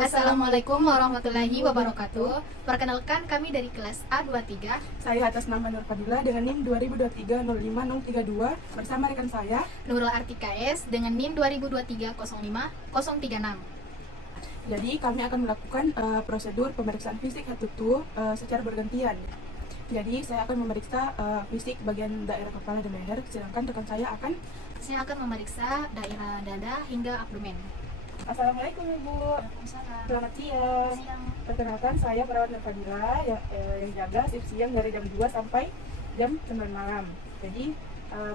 Assalamualaikum warahmatullahi wabarakatuh. Perkenalkan kami dari kelas A23. Saya atas nama Nur Fadila dengan NIM 2023-05032 bersama rekan saya Nurul Artika S dengan NIM 2023-05036. Jadi kami akan melakukan prosedur pemeriksaan fisik head to toe secara bergantian. Jadi saya akan memeriksa fisik bagian daerah kepala dan leher, sedangkan rekan saya akan memeriksa daerah dada hingga abdomen. Assalamualaikum Ibu. Waalaikumsalam. Selamat siang. Siang. Perkenalkan saya perawat Nur Fadila yang jaga shift siang dari jam 2 sampai jam 9 malam. Jadi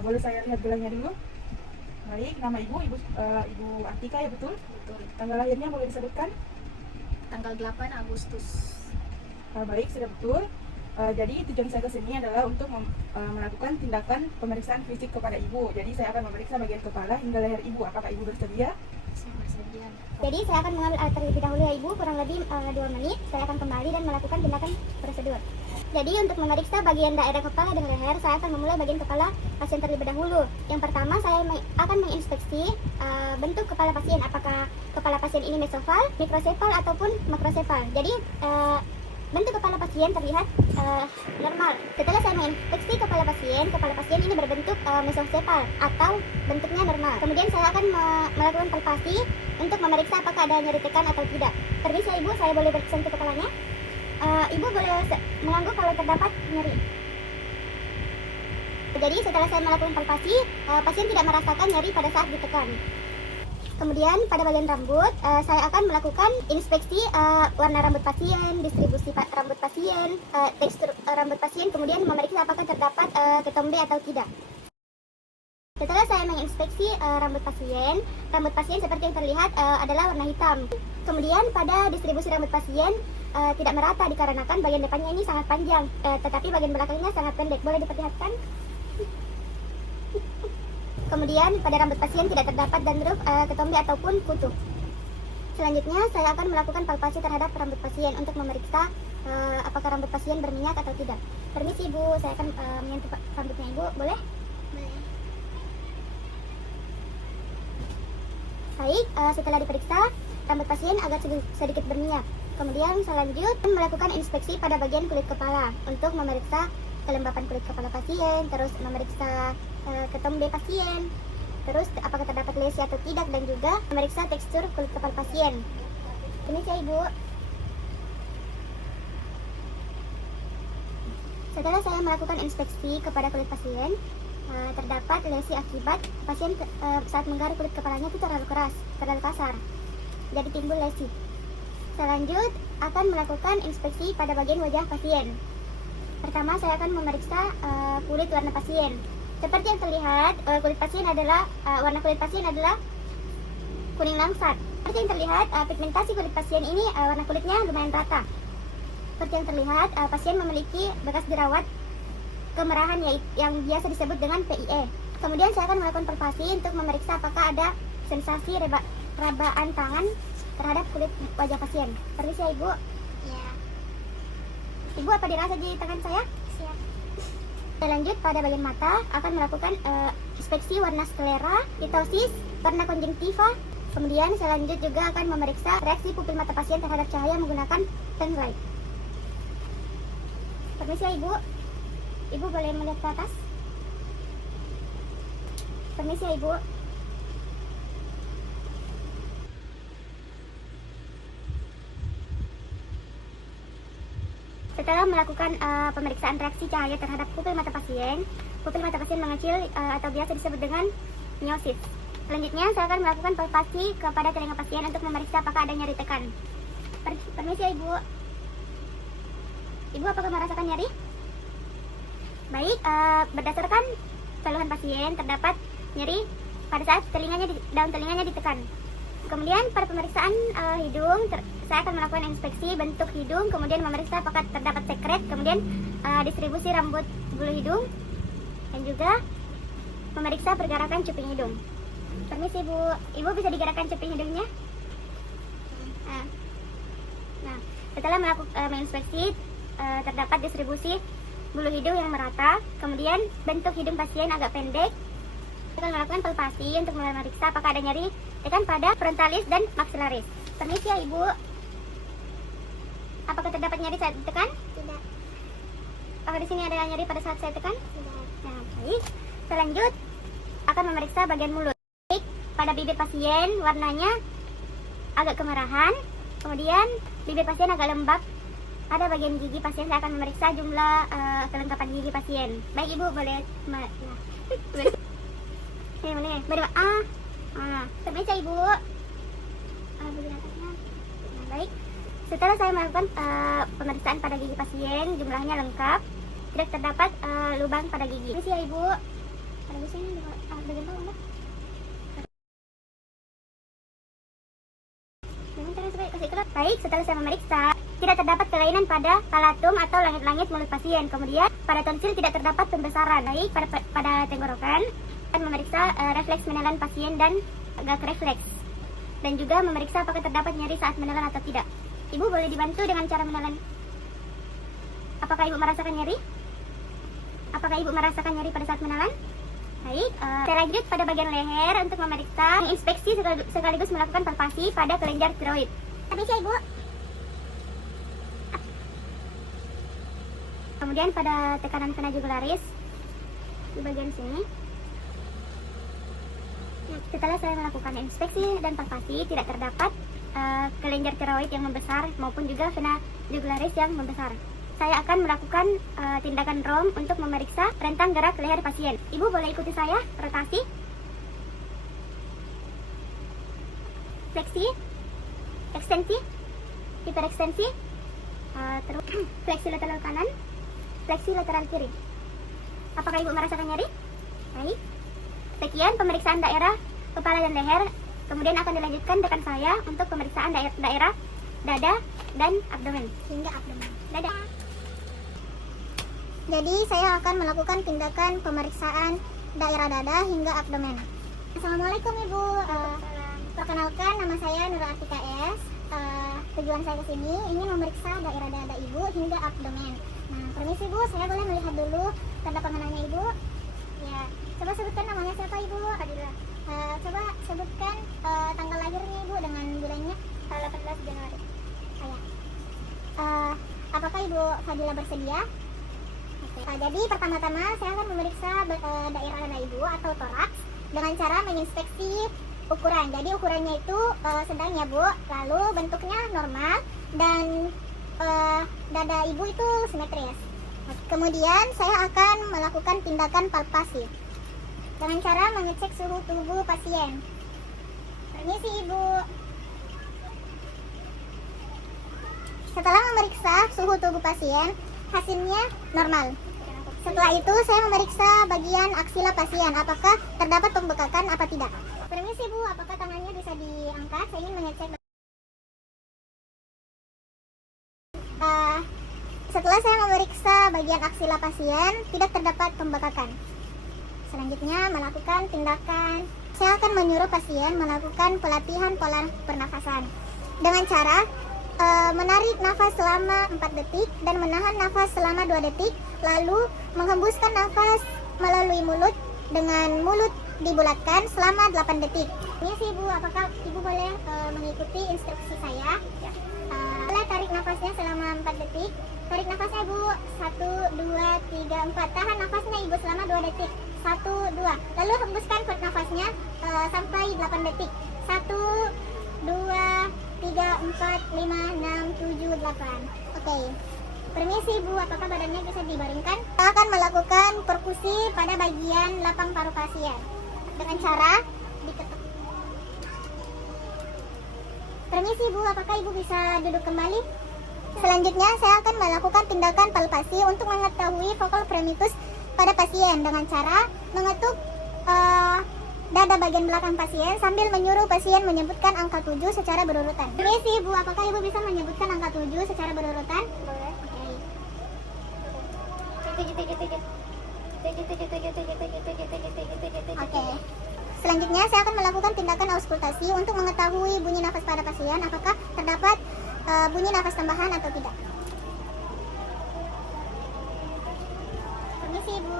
boleh saya lihat gelangnya dulu? Baik, nama Ibu Artika ya, betul? Betul. Tanggal lahirnya boleh disebutkan? Tanggal 8 Agustus. Baik, sudah betul. Jadi tujuan saya ke sini adalah untuk melakukan tindakan pemeriksaan fisik kepada Ibu. Jadi saya akan memeriksa bagian kepala hingga leher Ibu. Apakah Ibu bersedia? Saya bersedia. Jadi saya akan mengambil alat terlebih dahulu ya Ibu, kurang lebih 2 menit. Saya akan kembali dan melakukan tindakan prosedur. Jadi untuk memeriksa bagian daerah kepala dan leher, saya akan memulai bagian kepala pasien terlebih dahulu. Yang pertama saya akan menginspeksi bentuk kepala pasien, apakah kepala pasien ini mesofal, mikrosefal ataupun makrosefal. Jadi bentuk kepala pasien terlihat normal. Setelah saya menginspeksi kepala pasien ini berbentuk mesosefal atau bentuknya normal. Kemudian saya akan melakukan palpasi untuk memeriksa apakah ada nyeri tekan atau tidak. Permisi Ibu, saya boleh bersentuh kepalanya? Ibu boleh mengangguk kalau terdapat nyeri. Jadi setelah saya melakukan palpasi, pasien tidak merasakan nyeri pada saat ditekan. Kemudian pada bagian rambut, saya akan melakukan inspeksi warna rambut pasien, distribusi rambut pasien, tekstur rambut pasien, kemudian memeriksa apakah terdapat ketombe atau tidak. Setelah saya menginspeksi rambut pasien seperti yang terlihat adalah warna hitam. Kemudian pada distribusi rambut pasien tidak merata dikarenakan bagian depannya ini sangat panjang, tetapi bagian belakangnya sangat pendek. Boleh diperlihatkan? Kemudian pada rambut pasien tidak terdapat dandruff, ketombe ataupun kutu. Selanjutnya saya akan melakukan palpasi terhadap rambut pasien untuk memeriksa apakah rambut pasien berminyak atau tidak. Permisi Ibu, saya akan menyentuh rambutnya Ibu, boleh? Boleh. Baik, setelah diperiksa rambut pasien agak sedikit berminyak. Kemudian selanjutnya melakukan inspeksi pada bagian kulit kepala untuk memeriksa kelembapan kulit kepala pasien, terus memeriksa ketombe pasien, terus apakah terdapat lesi atau tidak, dan juga memeriksa tekstur kulit kepala pasien. Ini saya Ibu. Setelah saya melakukan inspeksi kepada kulit pasien, terdapat lesi akibat pasien saat menggaruk kulit kepalanya itu terlalu keras, terlalu kasar, jadi timbul lesi. Selanjut akan melakukan inspeksi pada bagian wajah pasien. Pertama saya akan memeriksa kulit warna pasien. Seperti yang terlihat, warna kulit pasien adalah kuning langsat. Seperti yang terlihat, pigmentasi kulit pasien ini warna kulitnya lumayan rata. Seperti yang terlihat, pasien memiliki bekas jerawat kemerahan yang biasa disebut dengan PIE. Kemudian saya akan melakukan palpasi untuk memeriksa apakah ada sensasi rabaan tangan terhadap kulit wajah pasien. Permisi ya Ibu. Ya. Ibu, apa dirasa di tangan saya? Siap. Lanjut pada bagian mata akan melakukan inspeksi warna sklera, litosis, warna konjungtiva. Kemudian selanjut juga akan memeriksa reaksi pupil mata pasien terhadap cahaya menggunakan pen light. Permisi ya Ibu. Ibu boleh melihat ke atas? Permisi ya Ibu. Setelah melakukan pemeriksaan reaksi cahaya terhadap pupil mata pasien mengecil atau biasa disebut dengan miosis. Selanjutnya saya akan melakukan palpasi kepada telinga pasien untuk memeriksa apakah ada nyeri tekan. Permisi ya Ibu. Ibu apakah merasakan nyeri? Baik, berdasarkan keluhan pasien terdapat nyeri pada saat daun telinganya ditekan. Kemudian pada pemeriksaan hidung, saya akan melakukan inspeksi bentuk hidung, kemudian memeriksa apakah terdapat sekret, kemudian distribusi rambut bulu hidung, dan juga memeriksa pergerakan cuping hidung. Permisi Bu, Ibu bisa digerakkan cuping hidungnya? Nah, setelah menginspeksi terdapat distribusi bulu hidung yang merata, kemudian bentuk hidung pasien agak pendek. Kita melakukan palpasi untuk memeriksa apakah ada nyeri tekan pada frontalis dan maxillaris. Permisi ya Ibu. Apakah terdapat nyeri saat ditekan? Tidak. Apakah di sini ada nyeri pada saat saya tekan? Tidak. Nah, baik. Selanjut akan memeriksa bagian mulut. Baik, pada bibir pasien warnanya agak kemerahan, kemudian bibir pasien agak lembab. Pada bagian gigi pasien saya akan memeriksa jumlah kelengkapan gigi pasien. Baik Ibu, boleh boleh. Permisi Ibu. Nah, baik. Setelah saya melakukan pemeriksaan pada gigi pasien, jumlahnya lengkap, tidak terdapat lubang pada gigi. Permisi ya Ibu. Ada di sini bagian bawah enggak? Baik, setelah saya memeriksa, tidak terdapat kelainan pada palatum atau langit-langit mulut pasien. Kemudian pada tonsil tidak terdapat pembesaran. Baik, pada tenggorokan akan memeriksa refleks menelan pasien dan gag refleks. Dan juga memeriksa apakah terdapat nyeri saat menelan atau tidak. Ibu boleh dibantu dengan cara menelan. Apakah Ibu merasakan nyeri? Apakah Ibu merasakan nyeri pada saat menelan? Baik, saya lanjut pada bagian leher untuk memeriksa, inspeksi sekaligus melakukan palpasi pada kelenjar tiroid. Permisi Ibu. Kemudian pada tekanan vena jugularis di bagian sini. Setelah saya melakukan inspeksi dan palpasi, tidak terdapat kelenjar tiroid yang membesar maupun juga vena jugularis yang membesar. Saya akan melakukan tindakan ROM untuk memeriksa rentang gerak leher pasien. Ibu boleh ikuti saya, rotasi, fleksi, ekstensi, hiperekstensi, terus fleksi lateral kanan, fleksi lateral kiri. Apakah Ibu merasakan nyeri? Baik. Sekian pemeriksaan daerah kepala dan leher. Kemudian akan dilanjutkan dengan saya untuk pemeriksaan daerah dada dan abdomen hingga abdomen. Dada. Jadi saya akan melakukan tindakan pemeriksaan daerah dada hingga abdomen. Assalamualaikum Ibu. Perkenalkan, nama saya Nurul Atika S. Tujuan saya ke sini ingin memeriksa daerah dada Ibu hingga abdomen. Nah, permisi Bu, saya boleh melihat dulu tanda pengenalnya Ibu? Ya, coba sebutkan namanya siapa Ibu? Fadila. Coba sebutkan tanggal lahirnya Ibu dengan bulannya. 18 Januari. Saya. Apakah Ibu Fadila bersedia? Jadi pertama-tama saya akan memeriksa daerah dada Ibu atau toraks dengan cara menginspeksi ukuran. Jadi ukurannya itu sedang ya Bu, lalu bentuknya normal dan dada Ibu itu simetris. Kemudian saya akan melakukan tindakan palpasi dengan cara mengecek suhu tubuh pasien. Permisi Ibu. Setelah memeriksa suhu tubuh pasien, hasilnya normal. Setelah itu saya memeriksa bagian aksila pasien, apakah terdapat pembekakan apa tidak. Permisi Bu, apakah tangannya bisa diangkat? Saya ingin mengecek. Setelah saya memeriksa bagian aksila pasien, tidak terdapat pembekakan. Selanjutnya melakukan tindakan. Saya akan menyuruh pasien melakukan pelatihan pola pernafasan dengan cara menarik nafas selama 4 detik dan menahan nafas selama 2 detik, lalu menghembuskan nafas melalui mulut dengan mulut dibulatkan selama 8 detik. Ini sih Bu, apakah Ibu boleh mengikuti instruksi saya? Ya. Tarik nafasnya selama 4 detik. Tarik nafasnya Bu, 1, 2, 3, 4. Tahan nafasnya Ibu selama 2 detik. 1, 2. Lalu hembuskan nafasnya sampai 8 detik. 1, 2, 3, 4, 5, 6, 7, 8. Oke. Permisi Bu, apakah badannya bisa dibaringkan? Kita akan melakukan perkusi pada bagian lapang paru pasien dengan cara diketuk. Permisi Bu, apakah Ibu bisa duduk kembali? Selanjutnya saya akan melakukan tindakan palpasi untuk mengetahui vokal premitus pada pasien dengan cara mengetuk dada bagian belakang pasien sambil menyuruh pasien menyebutkan angka 7 secara berurutan. Permisi Bu, apakah Ibu bisa menyebutkan angka 7 secara berurutan? Boleh. Oke. Selanjutnya saya akan melakukan tindakan auskultasi untuk mengetahui bunyi nafas pada pasien, apakah terdapat bunyi nafas tambahan atau tidak. Permisi Bu.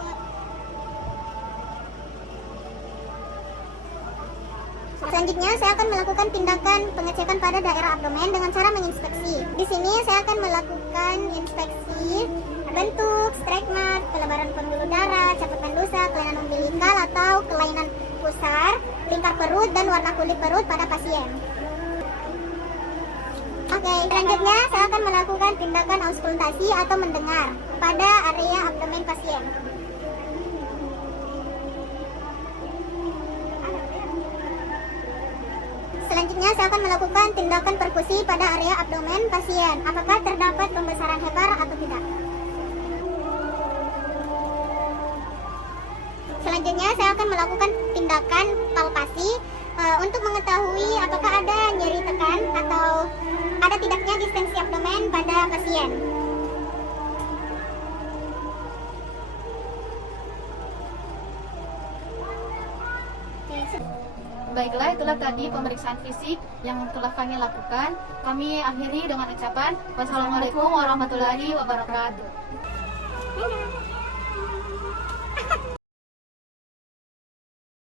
Selanjutnya saya akan melakukan tindakan pengecekan pada daerah abdomen dengan cara menginspeksi. Di sini saya akan melakukan inspeksi bentuk, stigma, pelebaran pembuluh darah, catatan dosa, kelainan umbilikal atau kelainan pusar, lingkar perut, dan warna kulit perut pada pasien. Oke, selanjutnya saya akan melakukan tindakan auskultasi atau mendengar pada area abdomen pasien. Selanjutnya saya akan melakukan tindakan perkusi pada area abdomen pasien. Apakah terdapat pembesaran hepar atau tidak? Selanjutnya saya akan melakukan tindakan palpasi untuk mengetahui apakah ada nyeri tekan atau ada tidaknya distensi abdomen pada pasien. Baiklah, itulah tadi pemeriksaan fisik yang telah kami lakukan. Kami akhiri dengan ucapan wassalamualaikum warahmatullahi wabarakatuh.